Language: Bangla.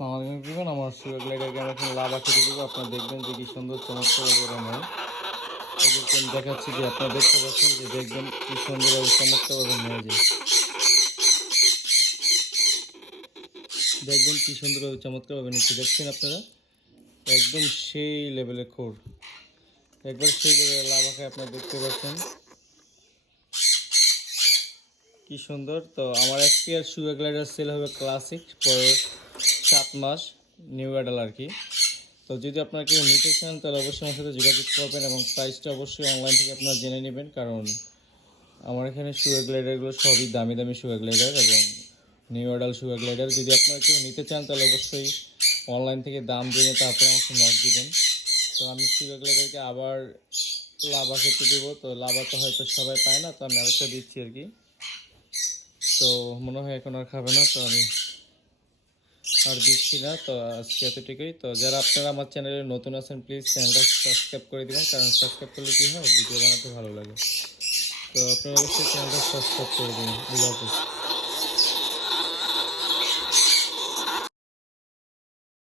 আমার লাভ দেখবেন যে কি সুন্দর চমৎকার দেখাচ্ছি যে আপনারা দেখতে পাচ্ছেন যে দেখবেন কি সুন্দর এবং চমৎকারভাবে নিয়ে দেখবেন কি সুন্দরভাবে চমৎকারভাবে নিচ্ছে দেখছেন আপনারা? একদম সেই লেভেলের খোর একবার সেই লেভেলের লাভ আঁকায় আপনারা দেখতে পাচ্ছেন। কি সুন্দর। তো আমার এক পেয়ার সুগার গ্লাইডার সেল হবে ক্লাসিক পরে সাত মাস নিউ অ্যাডাল আর কি। তো যদি আপনারা কেউ নিতে চান, তাহলে অবশ্যই আমার সাথে যোগাযোগ করবেন এবং প্রাইসটা অবশ্যই অনলাইন থেকে আপনারা জেনে নেবেন, কারণ আমার এখানে সুগার গ্লাইডারগুলো সবই দামি দামি সুগার গ্লাইডার এবং নিউ অ্যাডাল সুগার গ্লাইডার যদি আপনারা কেউ নিতে চান, তাহলে অবশ্যই অনলাইন থেকে দাম জেনে তারপরে আমাকে নক দিবেন। তো আমি সুগার গ্লাইডারকে আবার লাভা খেতে দেবো। তো লাভা তো হয়তো সবাই পায় না, তো আমি আরেকটা দিচ্ছি আর কি। তো মনে হয় এখন আর খাবে না, তো আমি আর দিচ্ছি না, তো আজকে এতটুকুই। তো যারা আপনারা আমার চ্যানেলে নতুন আছেন প্লিজ চ্যানেলটা সাবস্ক্রাইব করে দেবেন, কারণ সাবস্ক্রাইব করলে কী হয়? ভিডিও বানাতে ভালো লাগে। তো আপনারা অবশ্যই চ্যানেলটা সাবস্ক্রাইব করে দিন আল্লাহ হাফিজ।